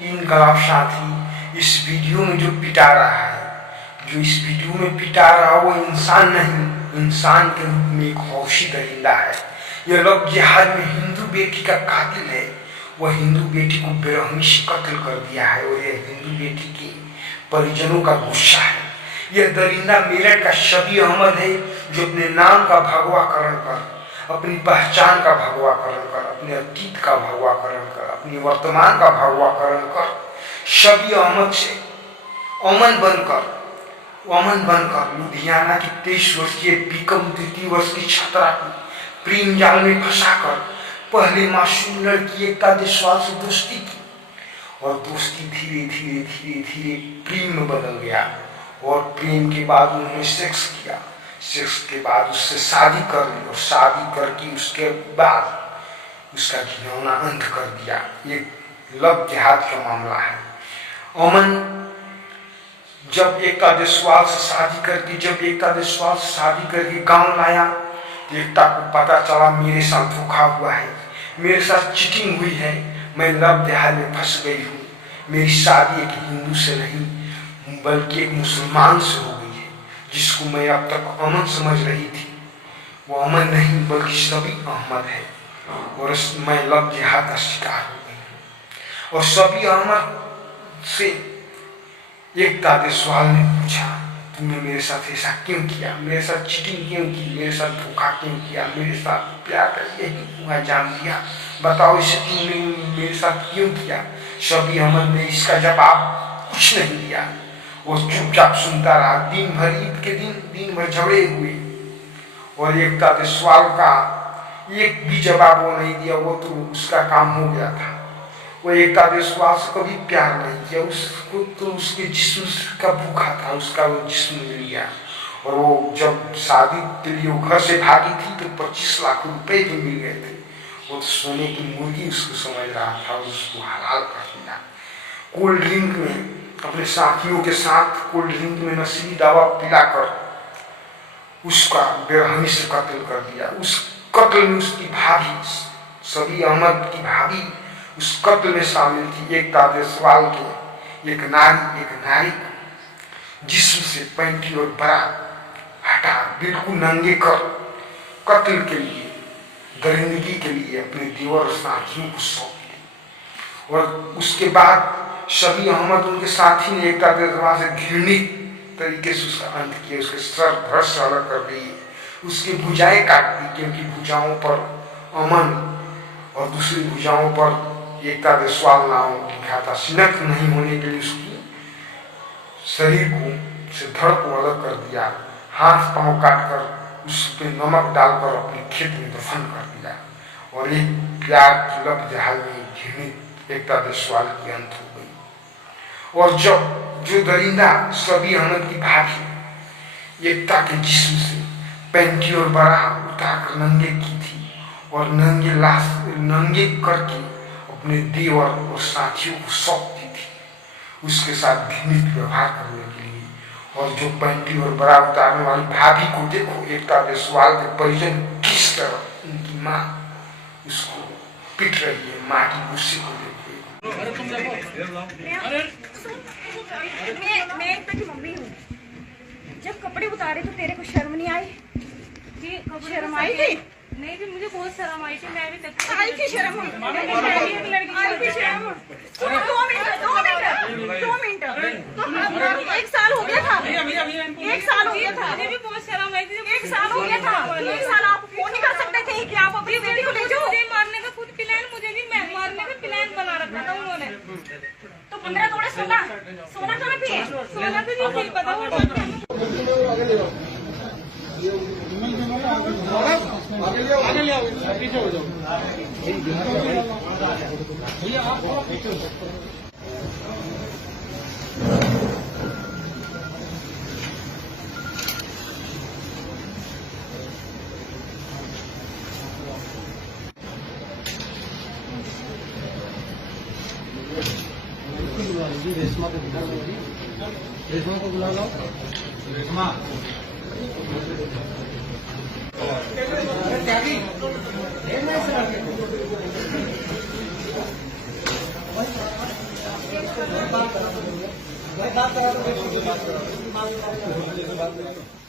इनकलाब साथी इस वीडियो में जो पिटा रहा है, जो इस वीडियो में पिटा रहा है वो इंसान नहीं, इंसान के रूप में एक हौशी दरिंदा है। यह लोग जिहाद में हिंदू बेटी का कातिल है। वह हिंदू बेटी को बेरहमी से कत्ल कर दिया है और यह हिंदू बेटी के परिजनों का गुस्सा है। यह दरिंदा मेरठ का शबी अहमद है जो अपने नाम का भगवाकरण कर, अपनी पहचान का भगवाकरण कर, अपने अतीत का भगवाकरण कर, अपने वर्तमान का भगवाकरण कर, शबी अहमद से अमन बनकर लुधियाना की 23 वर्षीय बीकम द्वितीय वर्ष की छात्रा को प्रेम जाल में फंसाकर पहले मासूम लड़की एकता देशवाल से दोस्ती की और दोस्ती धीरे धीरे धीरे धीरे प्रेम में बदल गया और प्रेम के बाद उन्होंने सेक्स किया। सेक्स के बाद उससे शादी कर ली और शादी करके उसके बाद उसका घिनौना अंत कर दिया। ये लव जिहाद का मामला है। अमन जब एकता देशवाल से शादी करके गांव लाया तो एकता को पता चला मेरे साथ धोखा हुआ है, मेरे साथ चीटिंग हुई है, मैं लव जिहाद में फंस गई हूँ। मेरी शादी एक हिंदू से नहीं बल्कि एक मुसलमान से हो गई है, जिसको मैं अब तक अमन समझ रही थी। वो अमन नहीं बल्कि शबी अहमद है और मैं लव जिहाद का शिकार हो गई हूँ। और शबी अहमद से एकता देशवाल ने पूछा, तुमने मेरे साथ ऐसा क्यों किया, मेरे साथ चीटिंग क्यों की, मेरे साथ धोखा क्यों किया, मेरे साथ प्यार करके ही जान दिया, बताओ इसे तुमने मेरे साथ क्यों किया। शबी अहमद ने इसका जवाब कुछ नहीं दिया। वो चुपचाप सुनता रहा। दिन भर ईद के दिन भर झगड़े हुए और एकता देशवाल का एक भी जवाब वो नहीं दिया। वो तो उसका काम हो गया था। वो एकता देशवाल से कभी प्यार नहीं किया। उसको तो उसके जिस्म का भूखा था, उसका वो जिस्म मिल गया। और वो जब शादी के लिए वो घर से भागी थी तो 25 लाख रुपए भी मिल गए थे। वो तो सोने की मुर्गी उसको समझ रहा था और उसको हलाल कर दिया। कोल्ड ड्रिंक में अपने साथियों के साथ कोल्ड ड्रिंक में नशीली दवा पिलाकर उसका बेरहमी से कत्ल कर दिया। उस कत्ल में उसकी भाभी शबी अहमद की भाभी उस कत्ल में शामिल थी। एकता देशवाल के एक नारी जिस्म से पैंटी और बरा हटा बिल्कुल नंगे कर कत्ल के लिए, दरिंदगी के लिए अपने देवर और साथियों को सौंप दी। और उसके बाद शबी अहमद उनके साथी ने एकता देशवाल से घृणित तरीके से उसका अंत किया। उसके सर धड़ से अलग कर दी, उसकी भुजाएं काट दी, क्योंकि भुजाओं पर अमन और दूसरी भुजाओं पर एकता देशवाल नाम लिखा था। शिनख्त नहीं होने के लिए उसकी शरीर को से धड़ को अलग कर दिया। हाथ पांव काटकर उस पे नमक डालकर अपने खेत में दफन कर दिया। और एक प्यार की लव जिहाद में घृणित एकता देशवाल की अंत हो गई। और जब जो दरिंदा शबी अहमद की भाभी एकता के जिस्म से पैंटी और बड़ा उतारकर नंगे की थी और नंगे करके अपने देवर और साथियों को सौंप दी थी उसके साथ घृणित व्यवहार करने के लिए। और जो पैंटी और बड़ा उतारने वाली भाभी को देखो, एकता देशवाल के परिजन किस तरह उनकी माँ उसको पिट रही है। माँ की गुस्से को देखो। मैं एकता की मम्मी हूँ। जब कपड़े उतारे तो तेरे को शर्म नहीं आई? जी शर्म आई थी? नहीं जी, मुझे बहुत शर्म आई थी। मैं भी तक आई थी शर्म। एक लड़की आई थी शर्म। 2 मिनट। तो 1 साल हो गया था। 1 साल हो गया था। मुझे भी बहुत शर्म आई थी। 1 साल हो गया था। 1 साल आप फोन नहीं कर सकते थे कि आप अपनी बेटी को ले जाओ? मुझे मारने का खुद प्लान, मुझे भी मारने का प्लान बना रखा था उन्होंने। तो 15 तोड़े सोना कहाँ पे है? सोना तो नहीं पता वो आगे ले आओ, पीछे हो जाओ। भैया आप रेशमा को बुला लो, रेशमा को बुला लो। रेशमा बात करा